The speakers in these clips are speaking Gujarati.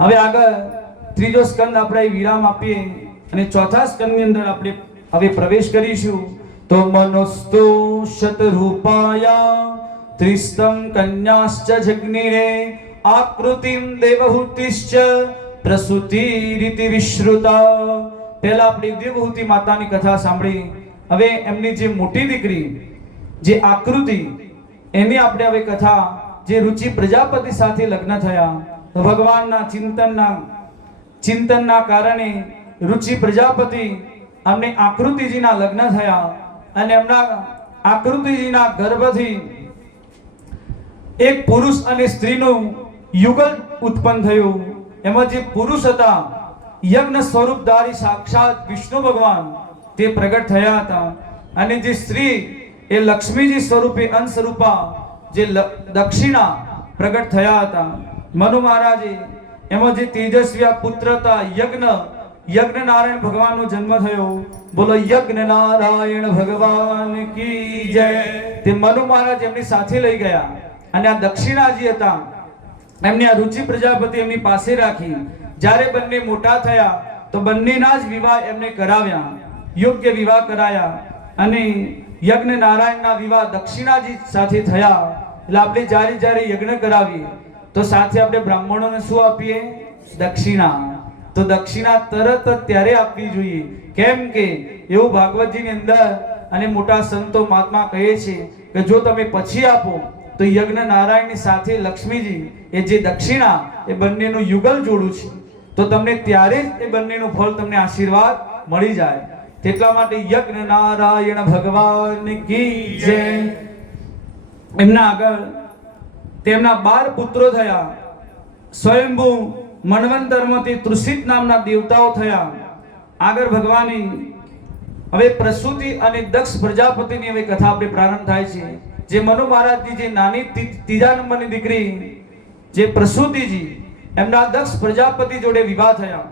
હવે આગળ ત્રીજો સ્કંદ આપણે વિરામ આપીએ અને ચોથા સ્કંદની અંદર આપણે હવે પ્રવેશ કરીશું. તો મનોસ્તુ શતરૂપાયા ત્રિસ્તમ કન્યાશ્ચ જગ્નિરે આકૃતિમ દેવહૂતિશ્ચ પ્રસૂતિ રીતિ વિશ્રુતા. પહેલા આપણે દેવહૂતિ માતાની કથા સાંભળી. હવે એમની જે મોટી દીકરી જે આકૃતિ એની આપણે હવે કથા, જે રુચિ પ્રજાપતિ સાથે લગ્ન થયા. તો ભગવાનના ચિંતનના કારણે રુચિ પ્રજાપતિ અમને આકૃતિજીના લગ્ન થયા અને એમના આકૃતિજીના ગર્ભથી એક પુરુષ અને સ્ત્રીનું યુગલ ઉત્પન્ન થયું. એમાં જે પુરુષ હતા યજ્ઞ સ્વરૂપધારી સાક્ષાત વિષ્ણુ ભગવાન તે પ્રગટ થયા હતા અને જે સ્ત્રી એ લક્ષ્મીજી સ્વરૂપે અંશ સ્વરૂપા જે દક્ષિણા પ્રગટ થયા હતા. મનુ મહારાજે એમાં જે તેજસ્વી પુત્ર હતા યજ્ઞ નારાયણ ભગવાનનો જન્મ થયો. બોલો યજ્ઞ નારાયણ ભગવાન કી જય. તે મનુ મહારાજ એમની સાથે લઈ ગયા અને આ દક્ષિણાજી હતા એમને આ રુચિ પ્રજાપતિ એમની પાસે રાખી. જ્યારે બંને મોટા થયા તો બંનેના જ વિવાહ એમને કરાવ્યા, યોગ્ય વિવાહ કરાયા અને યજ્ઞ નારાયણના વિવાહ દક્ષિણાજી સાથે થયા. એટલે આપણે જ્યારે યજ્ઞ કરાવીએ તો સાથે આપણે બ્રાહ્મણોને શું આપીએ? દક્ષિણા. તો દક્ષિણા તરત જ ત્યારે આપવી જોઈએ. કેમ કે એવું ભાગવતજીની અંદર અને મોટા સંતો મહાત્મા કહે છે કે જો તમે પછી આપો તો યજ્ઞ નારાયણની સાથે લક્ષ્મીજી એ જે દક્ષિણા એ બંનેનું યુગલ જોડું છે તો તમને ત્યારે જ એ બંનેનું ફળ તમને આશીર્વાદ મળી જાય. તેટલા માટે યજ્ઞ નારાયણ ભગવાન કી જય. એમના આગળ તેમના 12 પુત્રો થયા. સ્વયંભૂ મન્વંતરમાંથી તૃષિત નામના દેવતાઓ થયા. આગળ ભગવાનની હવે પ્રસૂતિ અને દક્ષ પ્રજાપતિની હવે કથા આપણે પ્રારંભ થાય છે. જે મનુ મહારાજની જે નાની ત્રીજા નંબરની દીકરી જે પ્રસૂતિજી એમના દક્ષ પ્રજાપતિ જોડે વિવાહ થયા.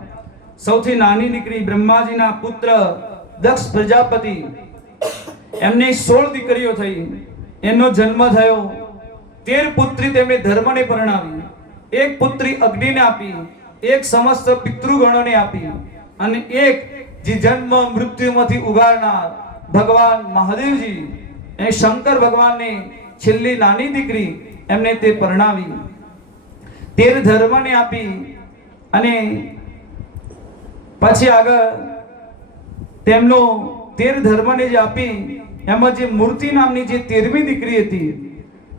સૌથી નાની દીકરી બ્રહ્માજીના પુત્ર દક્ષ પ્રજાપતિ એમને 16 દીકરીઓ થઈ. એમનો જન્મ થયો. 13 પુત્રી તેમને ધર્મને પરણાવી. એક પુત્રી અગ્નિને આપી, એક સમસ્ત પિતૃગણોને આપી અને એક જે જન્મ મૃત્યુમાંથી ઉગારનાર ભગવાન મહાદેવજી એ શંકર ભગવાનને છેલ્લી નાની દીકરી એમને તે પરણાવી. 13 ધર્મને આપી અને પછી આગળ તેમનો 13 ધર્મને જે આપી એમાં જે મૂર્તિ નામની જે 13મી દીકરી હતી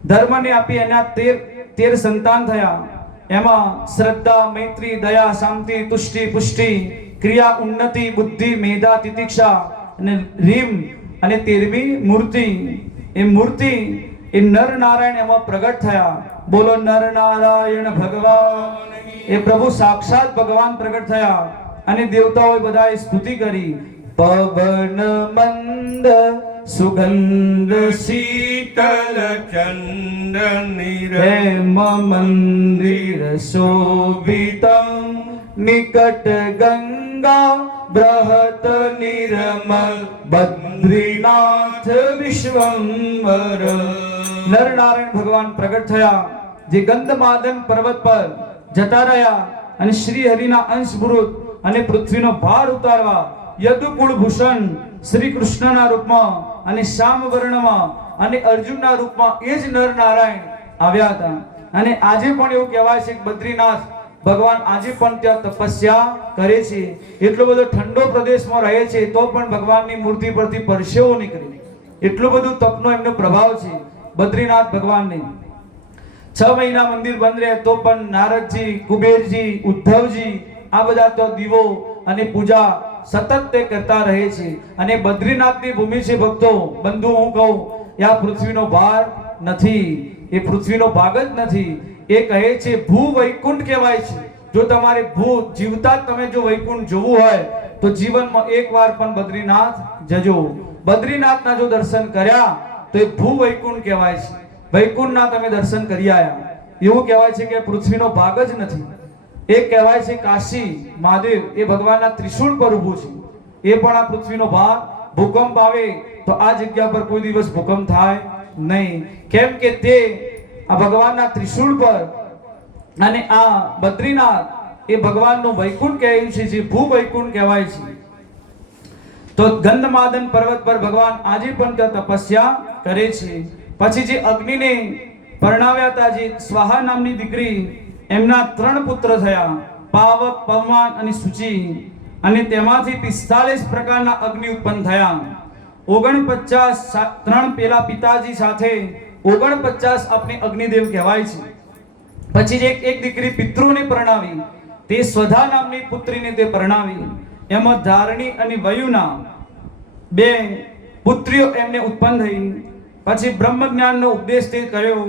ધર્મને આપી એના 13 સંતાન થયા. એમાં શ્રદ્ધા, મૈત્રી, દયા, શાંતિ, તુષ્ટિ, પુષ્ટિ, ક્રિયા, ઉન્નતિ, બુદ્ધિ, મેધા, તિતિક્ષા અને રીમ અને 13મી મૂર્તિ. એ મૂર્તિ એ નર નારાયણ એમાં પ્રગટ થયા. બોલો નર નારાયણ ભગવાન. એ પ્રભુ સાક્ષાત ભગવાન પ્રગટ થયા અને દેવતાઓએ બધાએ સ્તુતિ કરી. પવન મંદ સુગંધ શીતલ ચંદનિર હેમ મંદિર શોભિતમ નિકટ ગંગા બૃહત નિર્મલ બદ્રીનાથ વિશ્વંભર. નરનારાયણ ભગવાન પ્રગટ થયા જે ગંધમાદન પર્વત પર જતા રહ્યા અને શ્રી હરિના અંશભૂત અને પૃથ્વીનો ભાર ઉતારવા યદુકુળ ભૂષણ શ્રી કૃષ્ણના રૂપમાં અને શ્યામ વર્ણમાં અને અર્જુનના રૂપમાં એ જ નર નારાયણ આવ્યા હતા. અને આજે પણ એવું કહેવાય છે કે બદ્રીનાથ ભગવાન આજે પણ ત્યાં તપસ્યા કરે છે. એટલો બધો ઠંડો પ્રદેશમાં રહે છે તો પણ ભગવાનની મૂર્તિ પરથી પરસેવો નીકળે. એટલું બધું તપનો એમનો પ્રભાવ છે બદ્રીનાથ ભગવાનને. 6 મહિના મંદિર બંધ રહે તો પણ નારદજી, કુબેરજી, ઉદ્ધવજી આ બધા તો દીવો અને પૂજા સતત તે કરતા રહે છે. અને બદ્રીનાથની ભૂમિ છે ભક્તો, બંધુ હું કહું એ આ પૃથ્વીનો ભાર નથી, એ પૃથ્વીનો ભાગ જ નથી. એ કહે છે ભૂ વૈકુંઠ કહેવાય છે. જો તમારે ભૂ જીવતા જ તમે જો વૈકુંઠ જોવું હોય તો જીવનમાં એકવાર પણ બદ્રીનાથ જજો. બદ્રીનાથના જો દર્શન કર્યા તો એ ભૂ વૈકુંઠ કહેવાય છે. વૈકુંઠના તમે દર્શન કરી આયા. એવું કહેવાય છે કે પૃથ્વીનો ભાગ જ નથી. એક કહેવાય છે કાશી મહાદેવ એ ભગવાનના ત્રિશૂળ પર ઊભું છે. એ પણ આ પૃથ્વીનો ભાગ. ભૂકંપ આવે તો આ જગ્યા પર કોઈ દિવસ ભૂકંપ થાય નહીં. કેમ કે તે આ ભગવાનના ત્રિશૂળ પર અને આ બદ્રીનાથ એ ભગવાનનું વૈકુંઠ કહેવાય છે, જે ભૂ વૈકુંઠ કહેવાય છે. તો ગંધમાદન પર્વત પર ભગવાન આજે પણ ત્યાં તપસ્યા કરે છે. પછી જે અગ્નિને પરણાવ્યા હતા, જે સ્વાહા નામની દીકરી, એમના 3 પુત્ર થયા, પાવક, પવમાન અને શુચિ. અને તેમાંથી 45 પ્રકારના અગ્નિ ઉત્પન્ન થયા. 49 3 પેલા પિતાજી સાથે 49 આપણે અગ્નિદેવ કહેવાય છે. પછી જે એક દીકરી પિતૃને પરણાવી, તે સ્વધા નામની પુત્રીને તે પરણાવી. એમાં ધારણી અને વયુના 2 પુત્રીઓ એમને ઉત્પન્ન થઈ. પછી બ્રહ્મ જ્ઞાનનો ઉપદેશ તે કર્યો.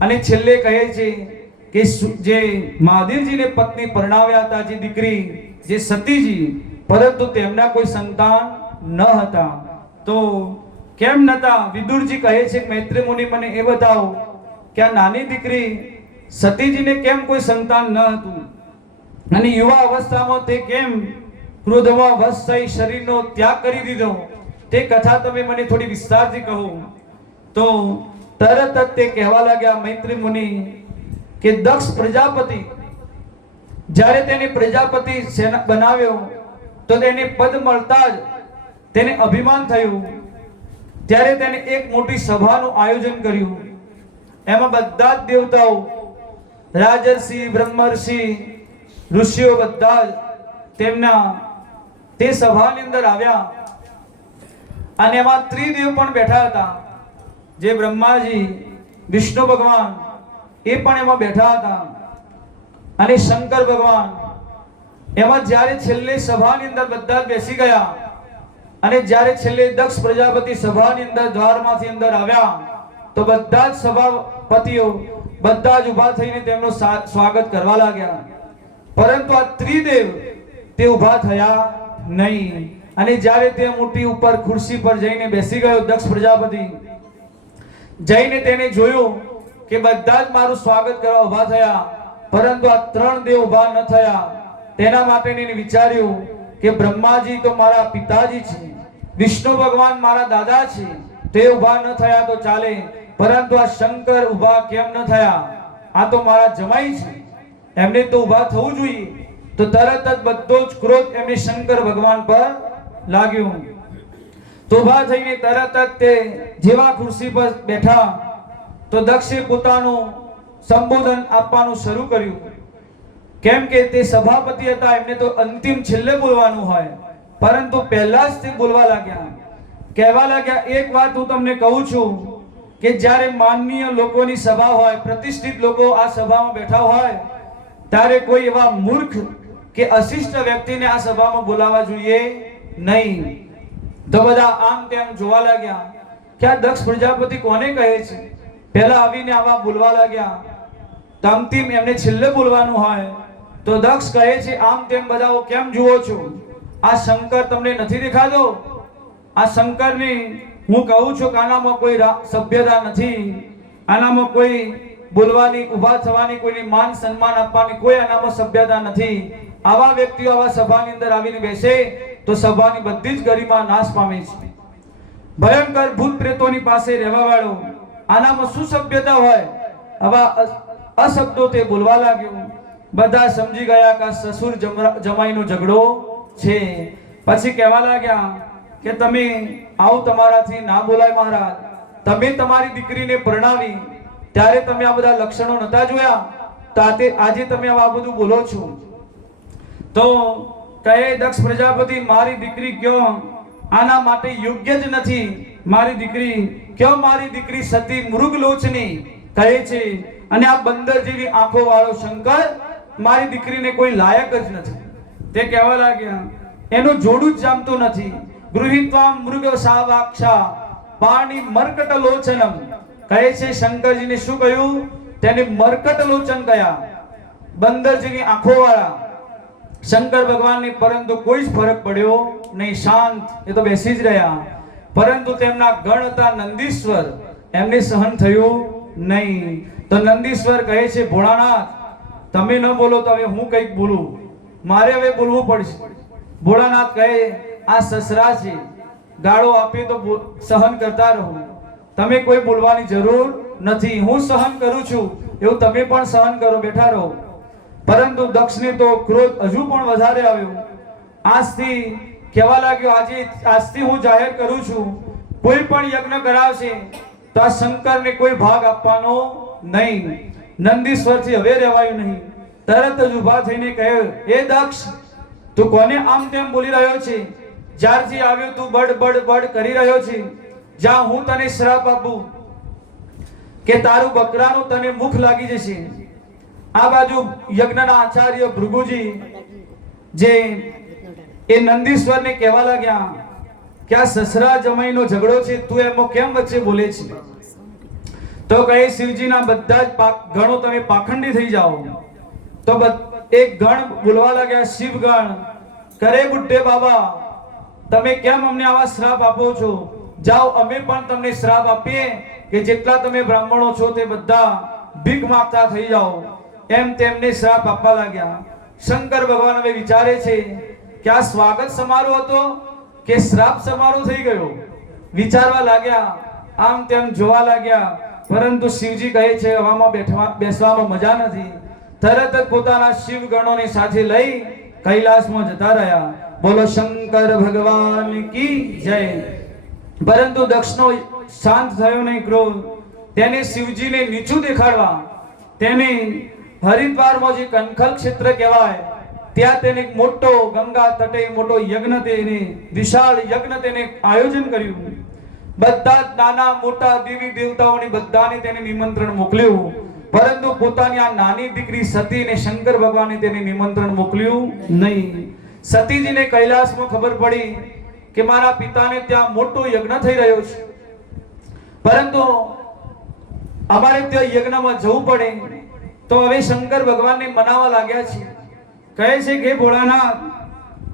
અને છેલ્લે કહે છે કે જે મહાદેવજીને પત્ની પરણાવ્યા હતા, જે દીકરી, જે સતીજી, પરંતુ તેમના કોઈ સંતાન ન હતા. તો કેમ નતા? વિદુરજી કહે છે કે મૈત્રી મુનિ, મને એ બતાવો કે આ નાની દીકરી સતીજીને કેમ કોઈ સંતાન ન હતું, અને યુવા અવસ્થામાં તે કેમ ક્રોધમાં વશ થઈ શરીરનો ત્યાગ કરી દીધો? તે કથા તમે મને થોડી વિસ્તારથી કહો. તો તરત જ તે કહેવા લાગ્યા, મૈત્રી મુનિ, કે દક્ષ પ્રજાપતિ જ્યારે તેને પ્રજાપતિ બનાવ્યો, તો તેને પદ મળતા જ તેને અભિમાન થયું. ત્યારે તેને એક મોટી સભાનું આયોજન કર્યું. એમાં બધા જ દેવતાઓ, રાજર્ષિ, બ્રહ્મર્ષિ, ઋષિઓ બધા જ તેમના તે સભાની અંદર આવ્યા. અને એમાં ત્રિદેવ પણ બેઠા હતા, જે બ્રહ્માજી, વિષ્ણુ ભગવાન, એ પણ એમાં બેઠા હતા, અને શંકર ભગવાન. એમાં જ્યારે છેલ્લે સભાની અંદર બધા જ બેસી ગયા, અને જ્યારે છેલ્લે દક્ષ પ્રજાપતિ સભાની અંદર દ્વારમાંથી અંદર આવ્યા, તો બધા જ સભાપતિઓ બધા જ ઊભા થઈને તેમનું સ્વાગત કરવા લાગ્યા. પરંતુ આ ત્રિદેવ તે ઊભા થયા નહીં. અને જ્યારે તે મોટી ઉપર ખુરશી પર જઈને બેસી ગયો દક્ષ પ્રજાપતિ, જઈને તેને જોયું કે બધા જ મારું સ્વાગત કરવા ઊભા થયા, પરંતુ આ 3 દેવ ઊભા ન થયા. તેના માટે એને વિચાર્યું કે બ્રહ્માજી તો મારા પિતાજી છે, વિષ્ણુ ભગવાન મારા દાદા છે, તે ઊભા ન થયા તો ચાલે, પરંતુ આ શંકર ઊભા કેમ ન થયા? આ તો મારા જમાઈ છે, એમને તો ઊભા થવું જોઈએ. તો તરત જ બધો જ ક્રોધ એમને શંકર ભગવાન પર લાગ્યો. તો ઊભા થઈને તરત જ તે જેવા ખુરશી પર બેઠા, તો દક્ષે પોતાનું સંબોધન આપવાનું શરૂ કર્યું. કેમ કે તે સભાપતિ હતા, એમને તો અંતિમ છેલ્લે બોલવાનું હોય, પરંતુ પહેલા જ તે બોલવા લાગ્યા. કહેવા લાગ્યા, એક વાત હું તમને કહું છું કે જ્યારે માનનીય લોકોની સભા હોય, પ્રતિષ્ઠિત લોકો આ સભામાં બેઠા હોય, ત્યારે કોઈ એવા મૂર્ખ કે અશિષ્ટ વ્યક્તિને આ સભામાં બોલાવવા જોઈએ નહીં. તો બધા આમ તેમ જોવા લાગ્યા કે આ દક્ષ પ્રજાપતિ કોને કહે છે. પહેલા આવીને આવા બોલવા લાગ્યા. તો અંતિમ એમને છેલ્લે બોલવાનું હોય, તો દક્ષ કહે છે, આમ તેમ બધાઓ કેમ જુઓ છો? આ શંકર તમને નથી દેખાતો? આ શંકરની હું કહું છું કે આનામાં કોઈ સભ્યતા નથી, આનામાં કોઈ બોલવાની, ઊભા થવાની, કોઈને માન સન્માન આપવાની કોઈ આનામાં સભ્યતા નથી. આવા વ્યક્તિઓ આવા સભાની અંદર આવીને બેસે તો સભાની બધી જ ગરિમા નાશ પામે છે. ભયંકર ભૂત પ્રેતોની પાસે રહેવા વાળો, આનામાં શું સભ્યતા હોય? આવા અશબ્દો તે બોલવા લાગ્યો. બધા સમજી ગયા કે સસુર જમાઈનો ઝઘડો છે. પછી કહેવા લાગ્યા કે તમે આવું તમારાથી ના બોલાય મહારાજ, તમે તમારી દીકરીને પરણાવી ત્યારે તમે આ બધા લક્ષણો નતા જોયા, તો આજે તમે આ બધું બોલો છો. તો કહે દક્ષ પ્રજાપતિ, મારી દીકરી ક્યો આના માટે યોગ્ય જ નથી. મારી દીકરી ક્યો, મારી દીકરી સતી મૃગલોચની કહે છે, અને આ બંદર જેવી આંખો વાળો શંકર મારી દીકરીને કોઈ લાયક જ નથી. તે કહેવા લાગ્યા, એનું જોડું જ જામતું નથી. ગૃહીત્વા મૃગ સાવાક્ષા પાણી મર્કટ લોચનમ કહે છે. શંકરજીને શું કહ્યું? તેને મર્કટ લોચન કયા, બંદર જેવી આંખો વાળા શંકર ભગવાનને. પરંતુ કોઈ જ ફરક પડ્યો નહીં, શાંત એ તો બેસી જ રહ્યા. પરંતુ તેમના ગણ હતા નંદીશ્વર, એમને સહન થયું નહીં. તો નંદીશ્વર કહે છે, ભોળાનાથ તમે ન બોલો તો હવે હું કંઈક બોલું, મારે હવે બોલવું પડશે. ભોળાનાથ કહે, આ સસરા છે, ગાળો આપે તો સહન કરતા રહો, તમે કોઈ બોલવાની જરૂર નથી. હું સહન કરું છું એવું તમે પણ સહન કરો, બેઠા રહો. પરંતુ દક્ષને તો ક્રોધ હજુ પણ વધારે આવ્યો. આજથી કહેવા લાગ્યો, આજથી હું જાહેર કરું છું, કોઈ પણ યજ્ઞ કરાવશે તો આ શંકરને કોઈ ભાગ આપવાનો નહીં. નંદીશ્વરથી હવે રહેવાયું નહીં. તરત જ ઊભા થઈને કહ્યું, એ દક્ષ, તું કોને આમ તેમ બોલી રહ્યો છે? જ્યારથી આવ્યો તું બડ બડ બડ કરી રહ્યો છે. જા, હું તને શ્રાપ આપું કે તારું બકરાનું તને મુખ લાગી જશે. આ બાજુ યજ્ઞના આચાર્ય ભૃગુજી જે એ નંદીશ્વરને કહેવા લાગ્યા કે આ સસરા જમાઈનો ઝઘડો છે, તું એમાં કેમ વચ્ચે બોલે છે? તો કહે, શિવજીના બધા જ ગણો તમે પાખંડી થઈ જાઓ. તો એક ગણ બોલવા લાગ્યા, શિવ ગણ, કરે બુઢે બાબા, તમે કેમ અમને આવા શ્રાપ આપો છો? જાઓ, અમે પણ તમને શ્રાપ આપીએ કે જેટલા તમે બ્રાહ્મણો છો તે બધા ભીખ માંગતા થઈ જાઓ. એમ તેમને શ્રાપ આપવા લાગ્યા. શંકર ભગવાન હવે વિચારે છે કે આ સ્વાગત સમારોહ હતો કે શ્રાપ સમારોહ થઈ ગયો? વિચારવા લાગ્યા, આમ તેમ જોવા લાગ્યા. પરંતુ શિવજી કહે છે, હવામાં બેસવામાં મજા નથી. તરત જ પોતાના શિવ ગણોને સાથે લઈ કૈલાસમાં જતા રહ્યા. બોલો શંકર ભગવાન કી જય. પરંતુ દક્ષનો શાંત થયો નહીં ક્રોધ. તેને શિવજીને નીચું દેખાડવા તેને હરિદ્વારમાં જે કનખલ ક્ષેત્ર કહેવાય ત્યાં તેને મોટો ગંગા તટે મોટો યજ્ઞ તેને વિશાળ યજ્ઞ તેને આયોજન કર્યું. બધા જ નાના મોટા દેવી દેવતાઓની બધાને તેને નિમંત્રણ મોકલ્યું. પરંતુ પોતાની આ નાની દીકરી સતીને શંકર ભગવાને તેને નિમંત્રણ મોકલ્યું નહીં. સતીજીને કૈલાસમાં ખબર પડી કે મારા પિતાને ત્યાં મોટો યજ્ઞ થઈ રહ્યો છે, પરંતુ અમારે ત્યાં યજ્ઞમાં જવું પડે. તો હવે શંકર ભગવાનને મનાવવા લાગ્યા છે. કહે છે કે ભોળાનાથ,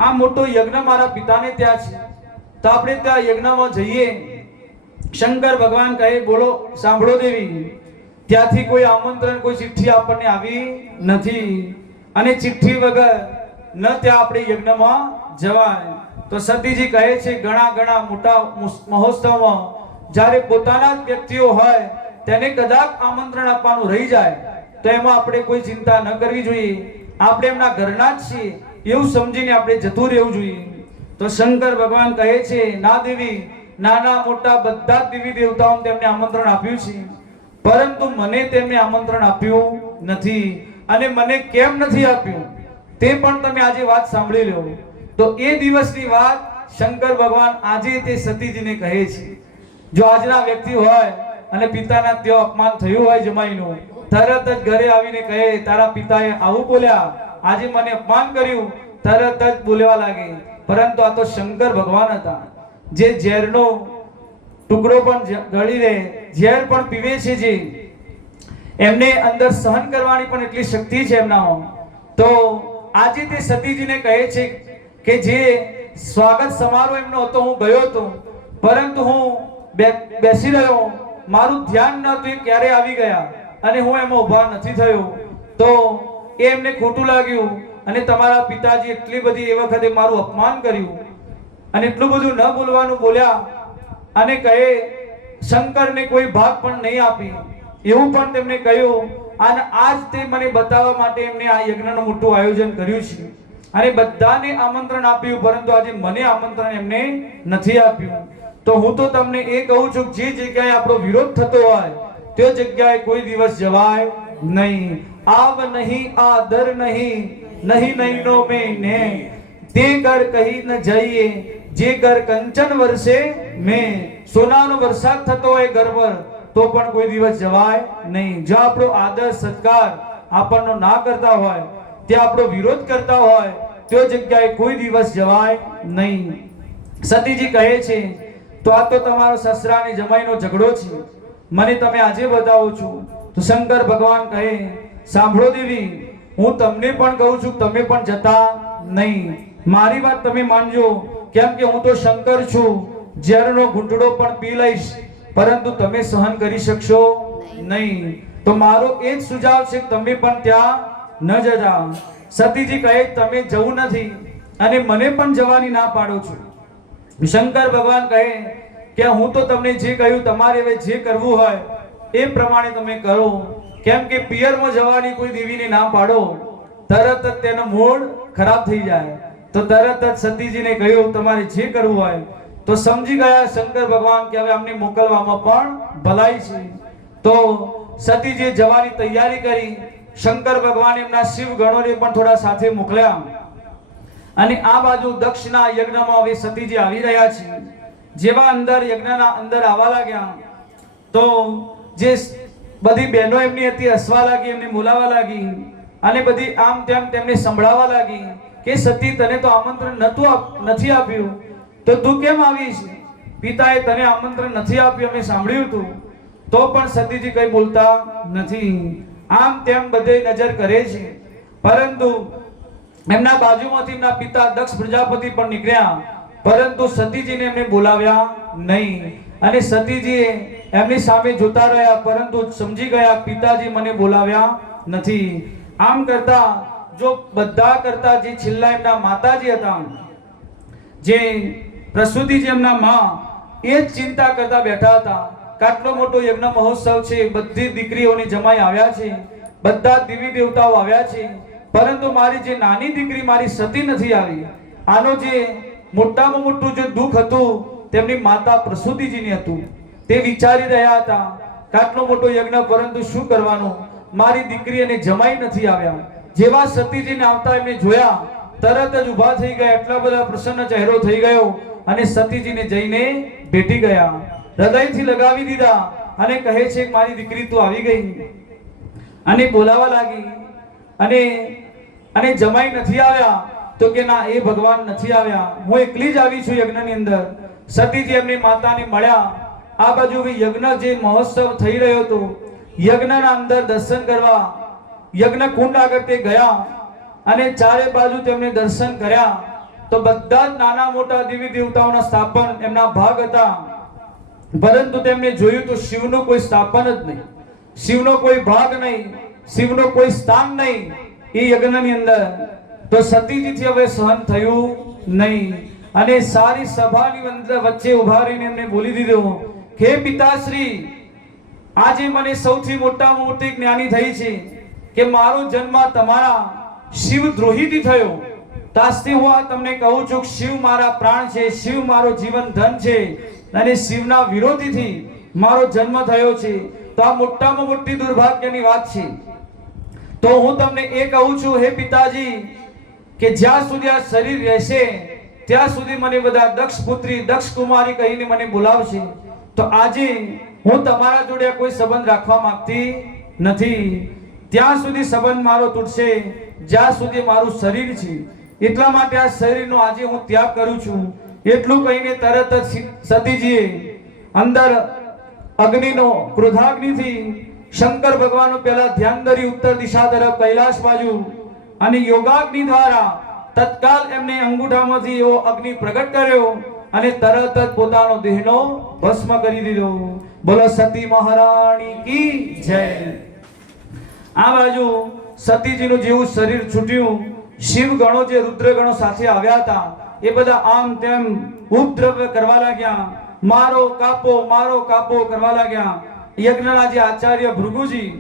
આ મોટો યજ્ઞ મારા પિતાને ત્યાં છે, તો આપણે ત્યાં યજ્ઞમાં જઈએ. શંકર ભગવાન કહે, બોલો સાંભળો દેવી, ત્યાંથી કોઈ આમંત્રણ, કોઈ ચિઠ્ઠી આપણને આવી નથી, અને ચિઠ્ઠી વગર ન ત્યાં આપણે યજ્ઞમાં જવાય. તો સતીજી કહે છે, ઘણા મોટા મહોત્સવમાં જ્યારે પોતાના જ વ્યક્તિઓ હોય તેને કદાચ આમંત્રણ આપવાનું રહી જાય તો એમાં આપણે કોઈ ચિંતા ન કરવી જોઈએ. આપણે એમના ઘરના જ છીએ એવું સમજીને આપણે જતું રહેવું જોઈએ. તો શંકર ભગવાન કહે છે, ના દેવી, નાના મોટા બધા જ દેવી દેવતાઓને તેમને આમંત્રણ આપ્યું છે, પરંતુ મને તેમને આમંત્રણ આપ્યું નથી. અને મને કેમ નથી આપ્યું તે પણ તમે આજે વાત સાંભળી લો. તો એ દિવસની વાત શંકર ભગવાન આજે તે સતીજીને કહે છે. જો આજના વ્યક્તિ હોય અને પિતાના ત્યાં અપમાન થયું હોય જમાઈનું, તરત જ ઘરે આવીને કહે, તારા પિતાએ આવું બોલ્યા, આજે મને અપમાન કર્યું, તરત જ બોલવા લાગે. પરંતુ આ તો શંકર ભગવાન હતા જે ઝેરનો ટુકડો પણ ગળી લે, ઝેર પણ પીવે છે, જે એમને અંદર સહન કરવાની પણ એટલી શક્તિ છે એમનામાં. તો આજે તે સતીજીને કહે છે કે જે સ્વાગત સમારોહ એમનો હતો, હું ગયો હતો, પરંતુ હું બેસી રહ્યો, મારું ધ્યાન ન હતું, ક્યારે આવી ગયા અને હું એમાં ઊભા નથી થયો. તો એ એમને ખોટું લાગ્યું અને તમારા પિતાજી એટલી બધી એ વખતે મારું અપમાન કર્યું અને એટલું બધું ન બોલવાનું બોલ્યા અને કહે શંકરને કોઈ ભાગ પણ નહીં આપી એવું પણ તેમને કહ્યું. અને આજ તે મને બતાવવા માટે એમને આ યજ્ઞનું મોટું આયોજન કર્યું છે અને બધાને આમંત્રણ આપ્યું, પરંતુ આજે મને આમંત્રણ એમને નથી આપ્યું. તો હું તો તમને એ કહું છું, જે જગ્યાએ આપણો વિરોધ થતો હોય તે જગ્યાએ કોઈ દિવસ જવાય નહીં. આવ નહીં, આદર નહીં, નહીં નહીનો મેં ને તે ઘર કહી ન જઈએ, જે ઘર કંચન વર્ષે મેં. સોનાનો વરસાદ થતો હોય ઘર પર તો પણ કોઈ દિવસ જવાય નહીં. જો આપણો આદર સત્કાર આપણનો ના કરતા હોય, તે આપણો વિરોધ કરતા હોય, તે જગ્યાએ કોઈ દિવસ જવાય નહીં. સતીજી કહે છે, તો આ તો તમારો સસરા અને જમાઈનો ઝઘડો છે, મને તમે આજે બતાવો છો. તો શંકર ભગવાન કહે, સાંભળો દેવી, હું તમને પણ કહું છું, તમે પણ જતા નહીં. મારી વાત તમે માનજો, કેમ કે હું તો શંકર છું, ઝેરનો ઘૂંટડો પણ પી લઈશ, પરંતુ તમે સહન કરી શકશો નહીં. તો મારો એ જ સુઝાવ છે, તમે પણ ત્યાં ન જતા. સતીજી કહે, તમે જવું નથી અને મને પણ જવાની ના પાડો છો. શંકર ભગવાન કહે કે હું તો તમને જે કહ્યું, તમારે હવે જે કરવું હોય એ પ્રમાણે તમે કરો, કેમ કે પિયરમાં જવાની કોઈ દેવીને ના પાડો. તરત જ તેનો મૂડ ખરાબ થઈ જાય. તો તરત જ સતીજીને કહ્યું તમારે જે કરવું હોય. તો સમજી ગયા શંકર ભગવાન કે હવે અમને મોકલવામાં પણ ભલાઈ છે. તો સતીજીએ જવાની તૈયારી કરી. શંકર ભગવાન એમના શિવ ગણોને પણ થોડા સાથે મોકલ્યા. અને આ બાજુ દક્ષના યજ્ઞમાં હવે સતીજી આવી રહ્યા છે. જેવા અંદર યજ્ઞના અંદર આવવા લાગ્યા તો જે બધી બહેનો એમની હતી હસવા લાગી, એમને બોલાવા લાગી અને બધી આમ તેમ તેમને સંભળાવા લાગી કે સતી તને તો આમંત્રણ નથી આપ્યું, તો તું કેમ આવી છે? પિતાએ તને આમંત્રણ નથી આપ્યું, અમે સાંભળ્યું હતું. તો પણ સતીજી કઈ બોલતા નથી. આમ તેમ બધે નજર કરે છે. પરંતુ એમના બાજુમાંથી એમના પિતા દક્ષ પ્રજાપતિ પણ નીકળ્યા, પરંતુ સતીજીને એમને બોલાવ્યા નહીં. અને સતીજીએ એમની સામે જોતા રહ્યા, પરંતુ સમજી ગયા પિતાજી મને બોલાવ્યા નથી. આમ કરતા જો બધા કરતા જે છેલ્લા એમના માતાજી હતા, જે પ્રસૂતિજી એમના માં, એ જ ચિંતા કરતા બેઠા હતા કે આટલો મોટો યજ્ઞ મહોત્સવ છે, બધી દીકરીઓની જમાઈ આવ્યા છે, બધા દેવી દેવતાઓ આવ્યા છે, પરંતુ મારી જે નાની દીકરી મારી સતી નથી આવી. આનો જે મોટામાં મોટું જે દુઃખ હતું તેમની માતા પ્રસૂતિજીની હતું. તે વિચારી રહ્યા હતા કે આટલો મોટો યજ્ઞ, પરંતુ શું કરવાનું, મારી દીકરી અને જમાઈ નથી આવ્યા. જેવા સતીજીને આવતા એમને જોયા, તરત જ ઊભા થઈ ગયા. એટલા બધા પ્રસન્ન ચહેરો થઈ ગયો અને સતીજીને જઈને ભેટી ગયા, હૃદયથી લગાવી દીધા અને કહે છે કે મારી દીકરી તું આવી ગઈ. અને બોલાવા લાગી. અને જમાઈ નથી આવ્યા તો કે ના, એ ભગવાન નથી આવ્યા, હું એકલી જ આવી છું યજ્ઞની અંદર. સતીજી એમની માતાને મળ્યા. આ બાજુ યજ્ઞ જે મહોત્સવ થઈ રહ્યો હતો, યજ્ઞના અંદર દર્શન કરવા યજ્ઞ કુંડ આગળ તે ગયા અને ચારે બાજુ તેમને દર્શન કર્યા. તો બધા જ નાના મોટા દેવી દેવતાઓના સ્થાપન એમના ભાગ હતા, પરંતુ તેમને જોયું તો શિવનું કોઈ સ્થાપન જ નહીં, શિવનો કોઈ ભાગ નહીં, શિવનો કોઈ સ્થાન નહીં એ યજ્ઞની અંદર. તો સતીજીથી હવે સહન થયું નહીં અને સારી સભાની વચ્ચે ઉભા રહીને એમને બોલી દીધું કે પિતાશ્રી, આજે મને સૌથી મોટામાં મોટી જ્ઞાની થઈ છે કે મારો જન્મ તમારા શિવ દ્રોહીથી થયો. તાસ્તી હું આ તમને કહું છું કે શિવ મારા પ્રાણ છે, શિવ મારો જીવન ધન છે અને શિવના વિરોધીથી મારો જન્મ થયો છે. તો આ મોટામાં મોટી દુર્ભાગ્યની વાત છે. તો હું તમને એ કહું છું હે પિતાજી કે જ્યાં સુધી આ શરીર રહેશે ત્યાં સુધી મને બધા દક્ષ પુત્રી, દક્ષ કુમારી કહીને મને બોલાવશે. તો આજે હું તમારા જોડે કોઈ સંબંધ રાખવા માંગતી નથી. ત્યાં સુધી સંબંધ મારો તૂટશે જ્યાં સુધી મારું શરીર છે. એટલા માટે આ શરીરનો આજે હું ત્યાગ કરું છું. એટલું કહીને તરત જ સતીજીએ અંદર અગ્નિનો ક્રોધાગ્નિથી શંકર ભગવાનનું પહેલા ધ્યાન ધરી ઉત્તર દિશા તરફ કૈલાસ બાજુ, અને યોગાગ્નિ દ્વારા તત્કાલ એમને અંગૂઠામાંથી એવો અગ્નિ પ્રગટ કર્યો અને તરત જ પોતાનો દેહનો ભસ્મ કરી દીધો. બોલો સતી મહારાણી કી જય. આ બાજુ સતીજીનું જેવું શરીર છૂટ્યું, શિવ ગણો જે રુદ્ર ગણો સાથે આવ્યા હતા એ બધા આમ તેમ ઉપદ્રવ કરવા લાગ્યા, મારો કાપો કરવા લાગ્યા. યજ્ઞના જે આચાર્ય ભૃગુજી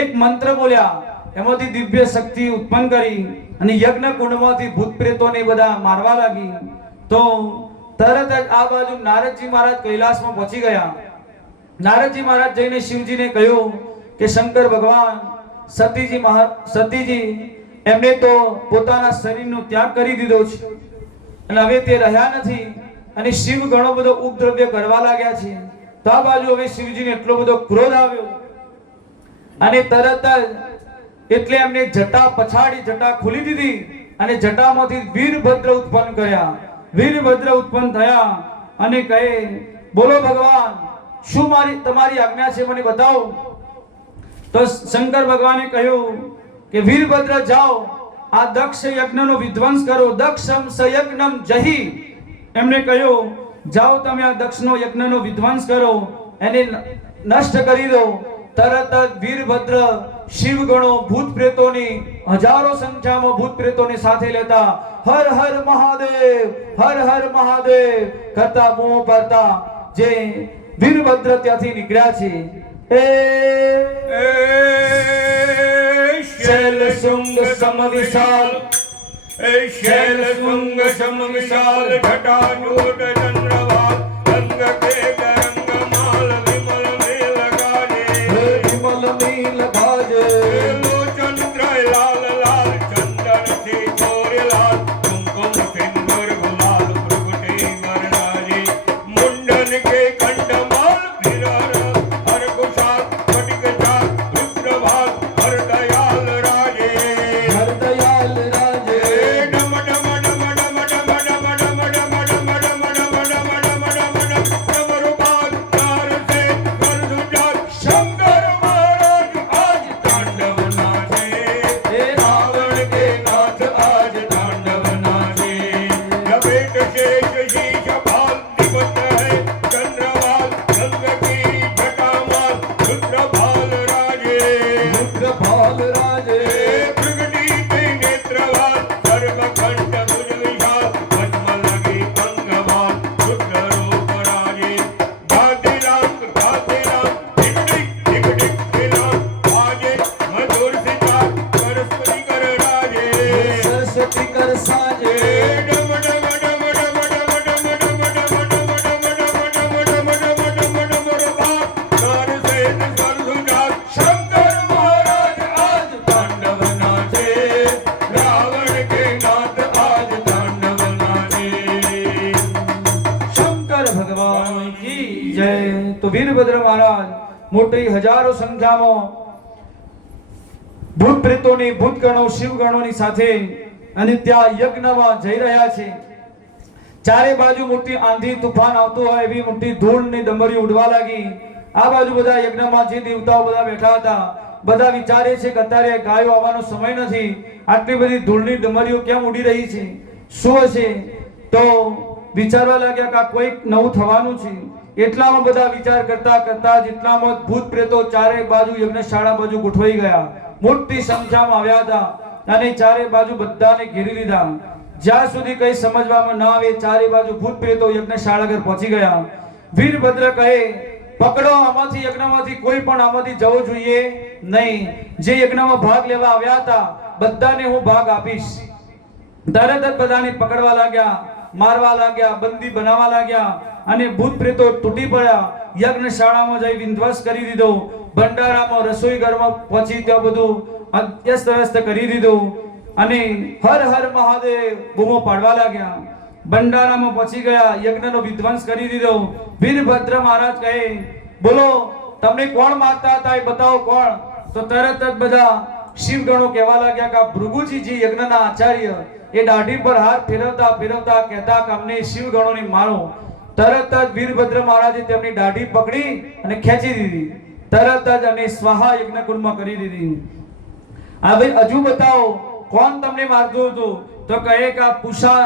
એક મંત્ર બોલ્યા, એમાંથી દિવ્ય શક્તિ ઉત્પન્ન કરી અને યજ્ઞ કુંડમાંથી ભૂત પ્રેતોને બધા મારવા લાગી. તો તરત જ આ બાજુ નારદજી મહારાજ કૈલાસમાં પહોંચી ગયા. નારદજી મહારાજ જઈને શિવજીને કહ્યું કે શંકર ભગવાન, સતીજી એમને તો પોતાના શરીરનો ત્યાગ કરી દીધો છે અને હવે તે રહ્યા નથી અને શિવ ઘણો બધો ઉપદ્રવ્ય કરવા લાગ્યા છે. તો આ બાજુ હવે શિવજીને એટલો બધો ક્રોધ આવ્યો અને તરત જ એટલે એમને જટા પછાડી, જટા ખોલી દીધી અને જટામાંથી વીરભદ્ર ઉત્પન્ન કર્યા. વીરભદ્ર ઉત્પન્ન થયા અને કહે, બોલો ભગવાન, શું તમારી આજ્ઞા છે, મને બતાવો. તો શંકર ભગવાને કહ્યું કે વીરભદ્ર જાઓ, આ દક્ષ યજ્ઞનો વિધ્વંસ કરો. દક્ષમ સયજ્ઞમ જહી, એમને કહ્યું જાઓ તમે આ દક્ષનો યજ્ઞનો વિધ્વંસ કરો, એને નષ્ટ કરી દો. તરત જ વીરભદ્ર શિવગણો ભૂત પ્રેતોની હજારો સંખ્યામાં ભૂત પ્રેતોને સાથે લેતા હર હર મહાદેવ કરતા મોં પડતા જે વીરભદ્ર ત્યાંથી નીકળ્યા છે. એ શૈલ શુંગ સમ વિશાલ शैल शुंग सम विशाल घटाजूट चंद्रवाल रंग के रंग माल विमल नील गाजे વિમલ નીલ ગાજે लोचन त्रय लाल लाल चंदन से गोर लाल कुमकुम सिंदूर गुलाल प्रगटे वरराजे मुंडन के कंडमाल विरार हर कुशाल स्फटिक चाल रुद्रभाल हर दयाल राजे હર દયાલ રાજે डम डम डम डम डम डम डम डम डम डम डम डम डम डम डमरुबाज चार से वरदुजात शंकर महाराज आज तांडव नाचे હે रावण के नाथ आज तांडव नाचे लपेट शेष शीश भाल निबद्ध है चंद्रवाल रंग की जटामाल रुद्रभाल राजे રુદ્રભાલ રાજે प्रगटी के नेत्रवाल सर्वखंड भुज विशाल भस्म लगी अंगवाल रुद्र रूप राजे घातिराम डिगडिग डिगडिग दिलाम आजे मधुर सितार सरस्वती कर राजे સરસ્વતી કર સાજે डम डम डम डम डम डम डम डम डम डम डम डम डम डम रुबाब नार सेन सरसुजात शंकर महाराज आज तांडव नाचे रावण के नाथ आज तांडव नाचे શંકર ભગવાન કી જય. તો વીરભદ્ર મહારાજ મોટી હજારો સંખ્યામાં ભૂત પ્રેતોની ભૂતગણો શિવગણોની સાથે અને ત્યાં યજ્ઞમાં જઈ રહ્યા છે. ચારે બાજુ મોટી આંધી તુફાન આવતું હોય એવી મોટી ધૂળની ડમરી ઉડવા લાગી. આ બાજુ બધા યજ્ઞમાં જે દેવતાઓ બધા બેઠા હતા બધા વિચારે છે કે અત્યારે ગાયો આવવાનો સમય નથી, આટલી બધી ધૂળની ડમરીઓ કેમ ઉડી રહી છે, શું હશે? તો વિચારવા लाग्या કે આ કોઈક નવું થવાનું છે. એટલામાં બધા વિચાર કરતા કરતા જેટલામાં ભૂત પ્રેતો ચારે બાજુ યજ્ઞશાળા બાજુ ગોઠવાઈ ગયા, મોટી સંખ્યામાં આવ્યા હતા અને ચારે બાજુ બધાને ઘેરી લીધા. જ્યાં સુધી કઈ સમજવામાં ન આવે ચારે બાજુ ભૂત પ્રેતો યજ્ઞશાળા ઘર પહોંચી ગયા. વીરભદ્ર કહે, પકડો, આમાંથી યજ્ઞમાંથી કોઈ પણ આમાંથી જવું જોઈએ નહીં. જે યજ્ઞમાં ભાગ લેવા આવ્યા હતા બધાને હું ભાગ આપીશ. તરત જ બધાને પકડવા લાગ્યા, મારવા લાગ્યા, બંદી બનાવવા લાગ્યા અને ભૂત પ્રેતો તૂટી પડ્યા. યજ્ઞશાળામાં જઈ વિધ્વંસ કરી દીધો. ભંડારામાં રસોઈ ઘરમાં પહોંચી ત્યાં બધું અસ્ત વ્યસ્ત કરી દીધું અને હર હર મહાદેવ બૂમો પાડવા લાગ્યા. ભંડારામાં પહોંચી ગયા, યજ્ઞનો વિધ્વંસ કરી દીધો. વીરભદ્ર મહારાજ કહે, બોલો તમને કોણ મારતા હતા એ બતાવો કોણ? તો તરત જ બધા શિવગણો કહેવા લાગ્યા કે ભૃગુજી યજ્ઞના આચાર્ય એ દાઢી પર હાથ ફેરવતા ફેરવતા કહેતા કે અમને શિવગણોને મારો. તરત જ વીરભદ્ર મહારાજે તેમની દાઢી પકડી અને ખેંચી દીધી. તરત જ અને સ્વાહા યજ્ઞકુંડમાં કરી દીધી. હવે હજુ બતાવો કોણ તમને મારતું હતું? તો કહે કે આ પૂષા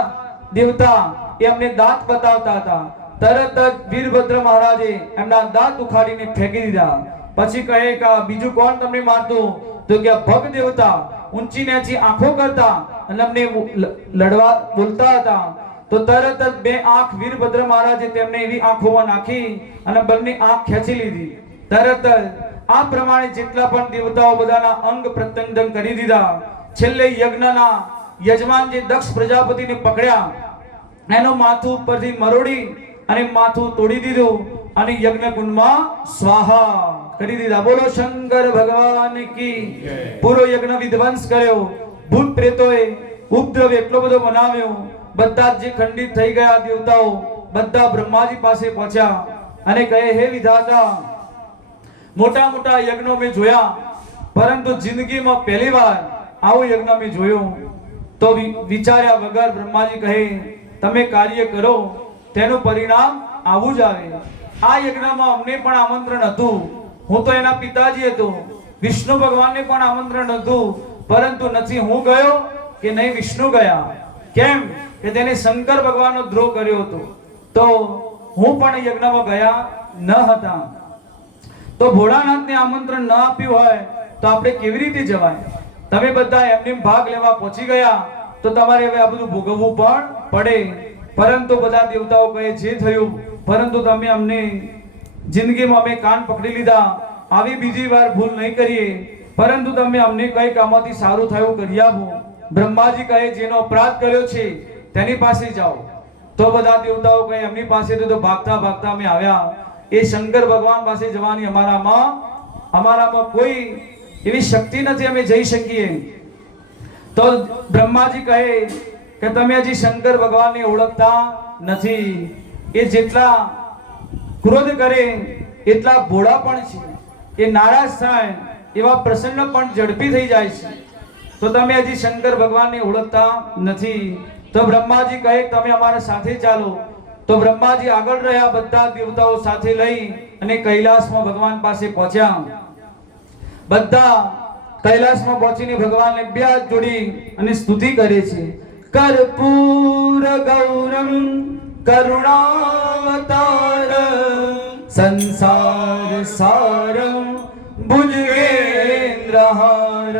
દેવતા એ અમને દાંત બતાવતા હતા. તરત જ વીરભદ્ર મહારાજે એમના દાંત ઉખાડીને ફેંકી દીધા. પછી કહે કે બીજું કોણ તમને મારતું? તો કે ભગ દેવતા ઊંચી નીચી આંખો કરતા અને અમને લડવા બોલતા હતા. તો તરત જ બે આંખ વીરભદ્ર મહારાજે તેમને એવી આંખોમાં નાખી અને બંને આંખ ખેંચી લીધી. તરત જ આ પ્રમાણે જેટલા પણ દેવતાઓ બધાના અંગ પ્રત્યંગન કરી દીધા. છેલ્લે યજ્ઞના યજમાન જે દક્ષ પ્રજાપતિને પકડ્યા, એનું માથું ઉપરથી મરોડી અને માથું તોડી દીધું અને યજ્ઞકુંડમાં સ્વાહા કરી દીધા. બોલો શંકર ભગવાન की પૂરો યજ્ઞ વિધ્વંસ કર્યો. ભૂત પ્રેતોએ ઉપદ્રવ એટલો બધો બનાવ્યો. બધા જે ખંડિત થઈ ગયા દેવતાઓ બધા બ્રહ્માજી પાસે પહોંચ્યા અને કહે, હે વિધાતા, મોટા મોટા યજ્ઞો મેં જોયા પરંતુ જિંદગીમાં પહેલીવાર આવો યજ્ઞ મેં જોયો. તો વિચાર્યા વગર બ્રહ્માજી કહે, તમે કાર્ય કરો તેનું પરિણામ આવું જ આવે. આ યજ્ઞમાં અમને પણ આમંત્રણ હતું, હું તો એના પિતાજી હતો. વિષ્ણુ ભગવાનને પણ આમંત્રણ હતું પરંતુ નથી હું ગયો કે નહીં વિષ્ણુ ગયા. કેમ કે તેને શંકર ભગવાનનો દ્રોહ કર્યો હતો. તો હું પણ યજ્ઞમાં ગયા ન હતા. તો ભોળાનાથને આમંત્રણ ન આપ્યું હોય તો આપણે કેવી રીતે જવાય? તમે બધા એમને ભાગ લેવા પહોંચી ગયા તો તમારે હવે આ બધું ભોગવવું પણ પડે. પરંતુ બધા દેવતાઓ કહે, જે થયું પરંતુ તમે અમને જિંદગીમાં અમે કાન પકડી લીધા, આવી બીજી વાર ભૂલ નહીં કરીએ. પરંતુ તમે અમને કંઈક આમાંથી સારું થયું કરી આપો. બ્રહ્માજી કહે જેનો અપરાધ કર્યો છે તેની પાસે જાઓ. તો બધા દેવતાઓ કહે એમની પાસે તો ભાગતા ભાગતા અમે આવ્યા. એ શંકર ભગવાન પાસે જવાની અમારામાં કોઈ એવી શક્તિ નથી અમે જઈ શકીએ. તો બ્રહ્માજી કહે કે તમે હજી શંકર ભગવાનને ઓળખતા નથી. એ જેટલા ક્રોધ કરે એટલા ભોળા પણ છે. એ નારાજ થાય એવા પ્રસન્ન પણ ઝડપી થઈ જાય છે. તો તમે હજી શંકર ભગવાનને ઓળખતા નથી. તો બ્રહ્માજી કહે તમે અમારા સાથે ચાલો. તો બ્રહ્માજી આગળ રહ્યા, બધા દેવતાઓ સાથે લઈ અને કૈલાસમાં ભગવાન પાસે પહોંચ્યા. બધા કૈલાસમાં પહોંચીને ભગવાનને બે હાથ જોડી અને સ્તુતિ કરે છે. કર્પૂર ગૌરમ કરુણાવતાર સંસાર સારમ ભુજગેન્દ્રહાર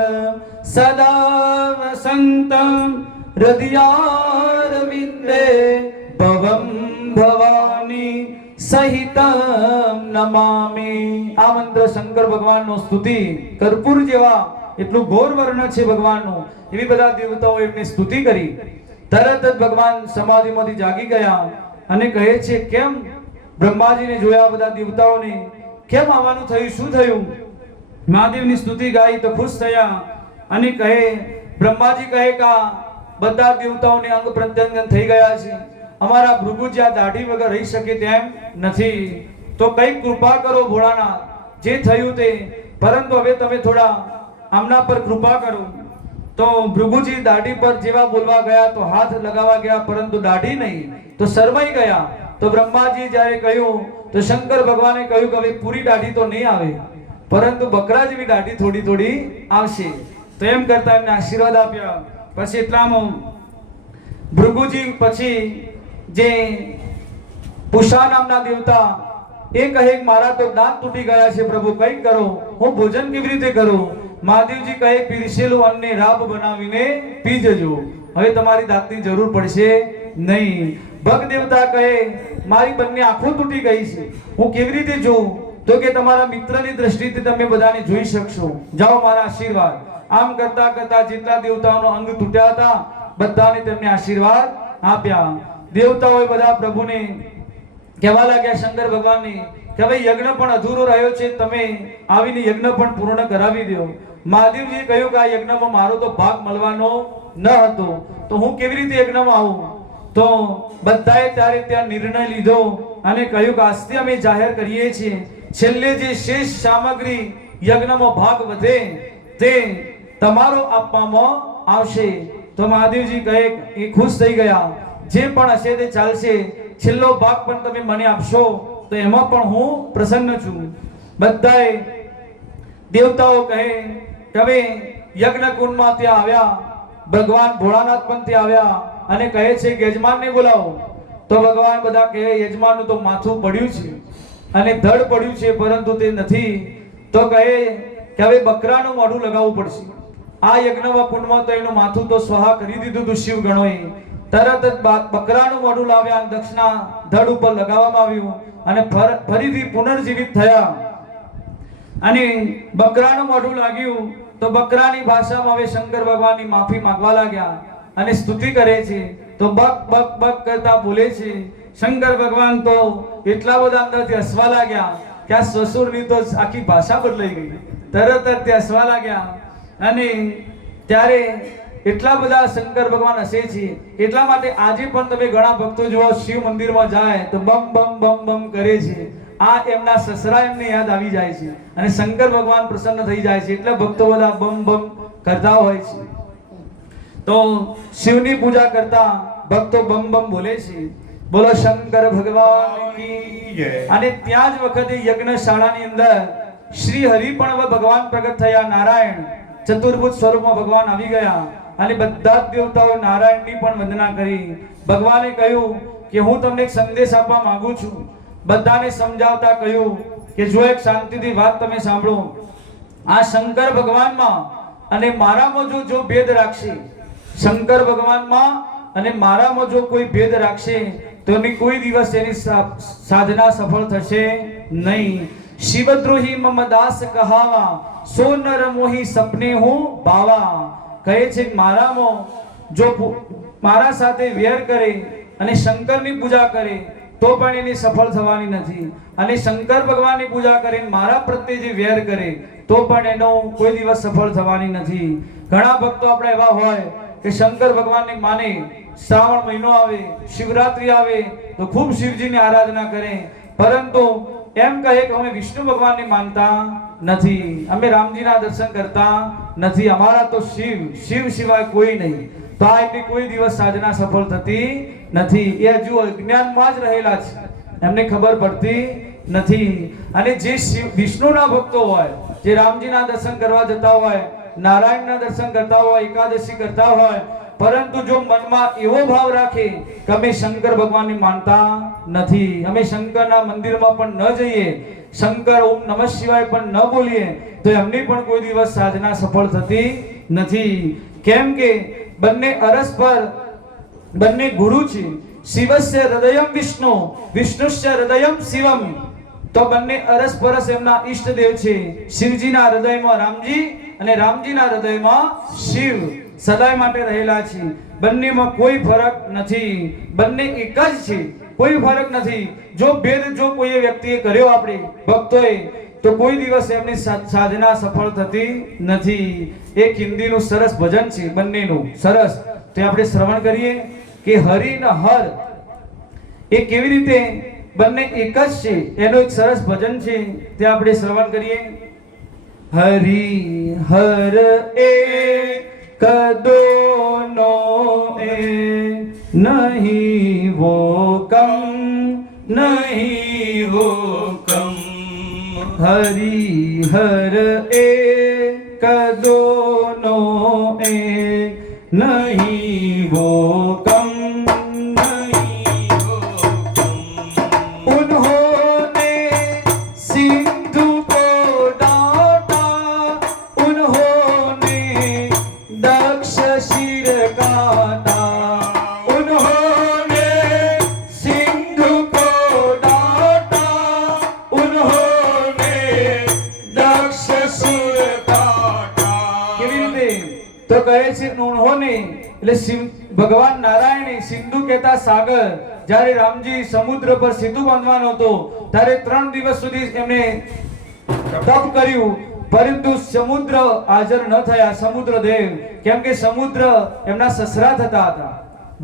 સદા વસંતમ હૃદયારવિંદે ભવમ ભવાની સહિતમ નમામિ. આ મંત્ર શંકર ભગવાનનો સ્તુતિ કર્પૂર જેવા એટલું ઘોર વર્ણ છે ભગવાનનું. એવી બધા દેવતાઓ એમની સ્તુતિ કરી. તરત જ ભગવાન સમાધિમાંથી જાગી ગયા અને કહે છે કેમ બ્રહ્માજીને જોયા બધા દેવતાઓને કેમ આવવાનું થયું, શું થયું? મહાદેવની સ્તુતિ ગાઈ તો ખુશ થયા અને કહે બ્રહ્માજી કહે કે બધા દેવતાઓને અંગ પ્રત્યંગન થઈ ગયા છે. અમારા ભૃગુજી આ દાઢી વગર રહી શકે તેમ નથી. તો કઈ કૃપા કરો ભોળાનાથ, જે થયું તે. પરંતુ હવે તમે થોડા આમના પર કૃપા કરો. તો ભૃગુજી દાઢી પર જેવા બોલવા ગયા તો હાથ લગાવવા ગયા, પરંતુ દાઢી નહીં, તો શરમાઈ ગયા. તો બ્રહ્માજી જ્યારે કહ્યું તો શંકર ભગવાને કહ્યું કે હવે પૂરી દાઢી તો નહીં આવે, પરંતુ બકરા જેવી દાઢી થોડી થોડી આવશે. તો એમ કરતા એમને આશીર્વાદ આપ્યા. પછી એટલામાં ભૃગુજી પછી જે પુષા નામના દેવતા એ કહે મારા તો દાંત તૂટી ગયા છે પ્રભુ, કંઈક કરો, હું ભોજન કેવી રીતે કરું? મહાદેવજી કહે પીરસેલું અન્નને રાબ બનાવીને પી જજો, હવે તમારી દાંતની જરૂર પડશે નહીં. ભગ દેવતા કહે મારી બંને આંખો તૂટી ગઈ છે, હું કેવી રીતે જોઉં? તો કે તમારા મિત્રની દ્રષ્ટિથી તમે બધાને જોઈ શકશો, જાઓ મારા આશીર્વાદ. આમ કરતા કરતા જેટલા દેવતાઓનો અંગ તૂટ્યા હતા બધાને તેમને આશીર્વાદ આપ્યા. દેવતાઓએ બધા પ્રભુને કહેવા લાગ્યા શંકર ભગવાનને કે ભાઈ યજ્ઞ પણ અધૂરો રહ્યો છે, તમે આવીને યજ્ઞ પણ પૂર્ણ કરાવી દો. મહાદેવજીએ કહ્યું કે આ યજ્ઞમાં મારો તો ભાગ મળવાનો ન હતો, તો હું કેવી રીતે યજ્ઞમાં આવું? તો બધાએ ત્યારે ત્યાં નિર્ણય લીધો અને કહ્યું કે આજથી અમે જાહેર કરીએ છીએ છેલ્લે જે શેષ સામગ્રી યજ્ઞમાં ભાગ વધે તે તમારો આપવામાં આવશે. તો મહાદેવજી કહે એ ખુશ થઈ ગયા, જે પણ હશે તે ચાલશે, છેલ્લો ભાગ પણ તમે મને આપશો તો એમાં પણ હું પ્રસન્ન છું. બધાએ દેવતાઓ કહે કે હવે યજ્ઞ કુંડમાં ત્યાં આવ્યા. ભગવાન ભોળાનાથ પણ ત્યાં આવ્યા અને કહે છે કે યજમાનને બોલાવો. તો ભગવાન બધા કહે યજમાનનું તો માથું પડ્યું છે અને ધડ પડ્યું છે, પરંતુ તે નથી. તો કહે કે હવે બકરાનું મોઢું લગાવવું પડશે. આ યજ્ઞમાં કુંડમાં તો એનું માથું તો સ્વાહા કરી દીધું હતું શિવ ગણોએ. તરત જ બકરાનું મોઢું લાવ્યા, દક્ષના ધડ ઉપર લગાવવામાં આવ્યું અને ફરીથી પુનર્જીવિત થયા. અને બકરાનું મોઢું લાગ્યું તો બકરાની ભાષામાં હવે શંકર ભગવાનની માફી માંગવા લાગ્યા અને સ્તુતિ કરે છે. તો બક બક બક કરતા બોલે છે. શંકર ભગવાન તો એટલા બધા અંદરથી હસવા લાગ્યા કે આ સસુરની તો આખી ભાષા બદલાઈ ગઈ. તરત જ તે હસવા લાગ્યા અને ત્યારે એટલા બધા શંકર ભગવાન હસે છે. એટલા માટે આજે પણ તમે ઘણા ભક્તો જુઓ શિવ મંદિરમાં જાય તો બમ બમ બમ બમ કરે છે. આ એમના સસરા એમને યાદ આવી જાય છે અને શંકર ભગવાન પ્રસન્ન થઈ જાય છે, એટલે ભક્તો બધા બમ બમ કરતા હોય છે. તો શિવની પૂજા કરતા ભક્તો બમ બમ બોલે છે, બોલો શંકર ભગવાન કી જય. અને ત્યાં જ વખતે યજ્ઞશાળાની અંદર શ્રી હરિ પણ ભગવાન પ્રગટ થયા. નારાયણ ચતુર્ભુજ સ્વરૂપમાં ભગવાન આવી ગયા અને બધા જ દેવતાઓ નારાયણની પણ વંદના કરી. ભગવાને કહ્યું કે હું તમને એક સંદેશ આપવા માંગુ છું. બધાને સમજાવતા કહ્યું કે જો એક શાંતિથી વાત તમે સાંભળો, આ શંકર ભગવાનમાં અને મારામાં જો ભેદ રાખશે, શંકર ભગવાનમાં અને મારામાં જો કોઈ ભેદ રાખશે તો એની કોઈ દિવસ એની સાધના સફળ થશે નહીં. શિવદ્રોહી મમ દાસ કહાવા, સો નર મોહી સપને હું બાવા. કહે છે કે મારામાં જો મારા સાથે વેર કરે અને શંકરની પૂજા કરે તો પણ એને સફળ થવાની નથી, અને શંકર ભગવાનની પૂજા કરીને મારા પ્રત્યે જે વેર કરે તો પણ એનો કોઈ દિવસ સફળ થવાની નથી. ઘણા ભક્તો આપણે એવા હોય કે શંકર ભગવાનને માને, શ્રાવણ મહિનો આવે, શિવરાત્રી આવે તો ખૂબ શિવજીની આરાધના કરે, પરંતુ એમ કહે કે અમે વિષ્ણુ ભગવાનને માનતા નથી, અમે રામજીના દર્શન કરતા નથી, અમારા તો શિવ સિવાય કોઈ નહીં. તો આ એમની કોઈ દિવસ સાધના સફળ થતી નથી. એ હજુ અજ્ઞાનમાં જ રહેલા છે, એમને ખબર પડતી નથી. અને જે વિષ્ણુના ભક્તો હોય, જે રામજીના દર્શન કરવા જતા હોય, નારાયણના દર્શન કરતા હોય, એકાદશી કરતા હોય, પરંતુ જો મનમાં એવો ભાવ રાખે કે અમે શંકર ભગવાનને માનતા નથી, અમે શંકરના મંદિરમાં પણ ન જઈએ, શંકર ઓમ નમઃ શિવાય પણ ન બોલીએ, તો એમની પણ કોઈ દિવસ સાધના સફળ થતી નથી. કેમ કે બંને અરસપર, બંને ગુરુ છે. શિવસ્ય હૃદયમ વિષ્ણુ, વિષ્ણુસ્ય હૃદયમ શિવમ. તો બંને અરસપરસ એમના ઈષ્ટદેવ છે. શિવજીના હૃદયમાં રામજી અને રામજીના હૃદયમાં શિવ સદાય માટે રહેલા છે. બંનેમાં કોઈ ફરક નથી, બંને એક જ છે, કોઈ ફરક નથી. જો ભેદ જો કોઈ વ્યક્તિએ કર્યો આપણે ભક્તોએ, તો કોઈ દિવસ એમની સાધના સફળ થતી નથી. એક હિન્દીનું સરસ ભજન છે, બંનેનું સરસ, તે આપણે શ્રવણ કરીએ કે હરિ ને હર એ કેવી રીતે બંને એક જ છે. એનું એક સરસ ભજન છે, તે આપણે શ્રવણ કરીએ. હરિ હર એક દોનો એ નહીં वो कम नहीं वो कम. हरि हर एक दोनो एक नहीं वो कम नहीं वो कम. उन्होंने सिंधु को डांटा, उन्होंने दक्ष शिर काटा, उन्होंने सिंधु को डांटा, उन्होंने दक्ष शिर काटा. કેવી રીતે? તો કહે છે ઉન્હોને એટલે ભગવાન નારાયણે સિંધુ કહેતા સાગર, જ્યારે રામજી સમુદ્ર પર સેતુ બાંધવાનો હતો ત્યારે 3 દિવસ સુધી એમને તપ કર્યું, પરંતુ સમુદ્ર હાજર ન થયા, સમુદ્ર દેવ. કેમ કે સમુદ્ર એમના સસરા થતા હતા,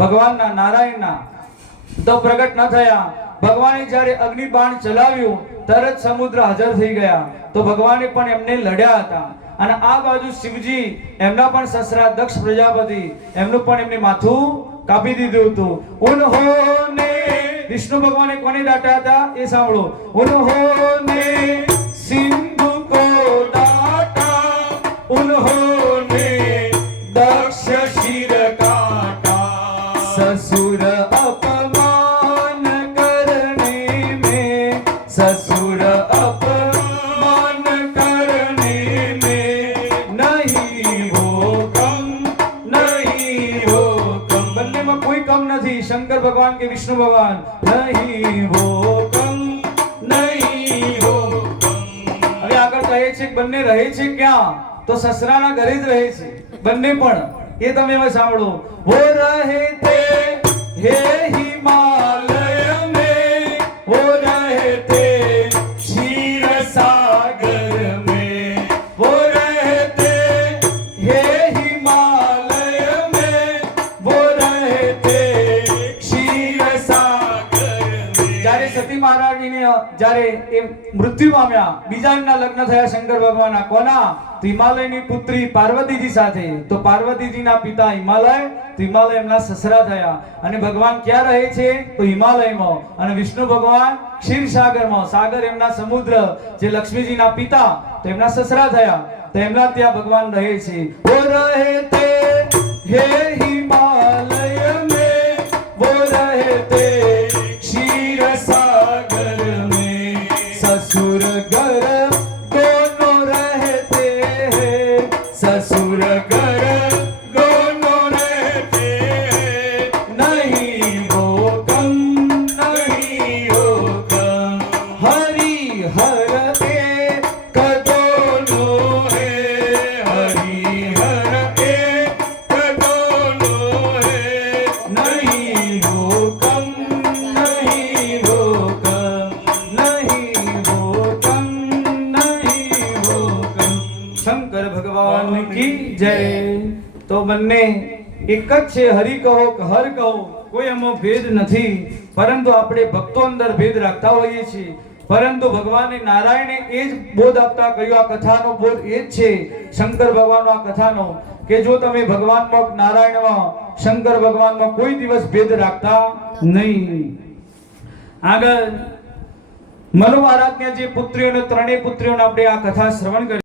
ભગવાનના નારાયણના, તો પ્રગટ ન થયા. ભગવાને જ્યારે અગ્નિ બાણ ચલાવ્યું તરત સમુદ્ર હાજર થઈ ગયા. તો ભગવાને પણ એમને લડ્યા હતા. અને આ બાજુ શિવજી એમના પણ સસરા દક્ષ પ્રજાપતિ, એમનું પણ એમને માથું કાપી દીધું હતું. ઉન્હોને વિષ્ણુ ભગવાને કોને દાટ્યા હતા એ સાંભળો. ઉન્હોને સિંધુ કો દાટા, ઉન્હોને દક્ષ શિર કાટા. સસુર અપમાન કરને में, ससुर अपमान करने में नहीं वो कम नहीं वो कम. બંનેમાં કોઈ કમ નથી, શંકર ભગવાન કે વિષ્ણુ ભગવાન, નહીં वो कम नहीं वो कम. હવે આગળ કહે છે કે બંને રહે છે ક્યાં? તો સસરાના ઘરે જ રહે છે બંને પણ. એ તમે હવે સાંભળો. वो रहते हे हिमालय में, वो रहते क्षीर सागर में, वो रहते हे हिमालय में, वो रहते क्षीर सागर में. જ્યારે સતી મહારાણીને જ્યારે એ મૃત્યુ પામ્યા, બીજા એમના લગ્ન થયા શંકર ભગવાનના. કોના? તો હિમાલયની પુત્રી પાર્વતીજી સાથે. તો પાર્વતીજીના પિતા હિમાલય, તો હિમાલય એમના સસરા થયા. અને ભગવાન ક્યાં રહે છે? તો હિમાલયમાં. અને વિષ્ણુ ભગવાન ક્ષીરસાગરમાં. સાગર એમના સમુદ્ર, જે લક્ષ્મીજીના પિતા, તો એમના સસરા થયા. તો એમના ત્યાં ભગવાન રહે છે. વો રહેતે હે હિમાલય में, वो रहते क्षीर सागर में, ससुर घर दोनों रहते हैं, ससुर घर दोनों रहते हैं, नहीं वो कम नहीं वो कम. हरि हर શંકર ભગવાન કી જય. તો બંને એક જ છે, હરિ કહો કે હર કહો, કોઈ એમાં ભેદ નથી. પરંતુ આપણે ભક્તો અંદર ભેદ રાખતા હોઈએ છીએ. પરંતુ ભગવાને નારાયણે એ જ બોધ આપતા કહ્યું, આ કથાનો બોધ એ જ છે શંકર ભગવાનનો આ કથાનો, કે જો તમે ભગવાનમાં નારાયણમાં શંકર ભગવાનમાં કોઈ દિવસ ભેદ રાખતા નહીં. આગળ મનુ મહારાજને જે પુત્રીઓને ત્રણેય પુત્રીઓને આપણે આ કથા શ્રવણ કરી.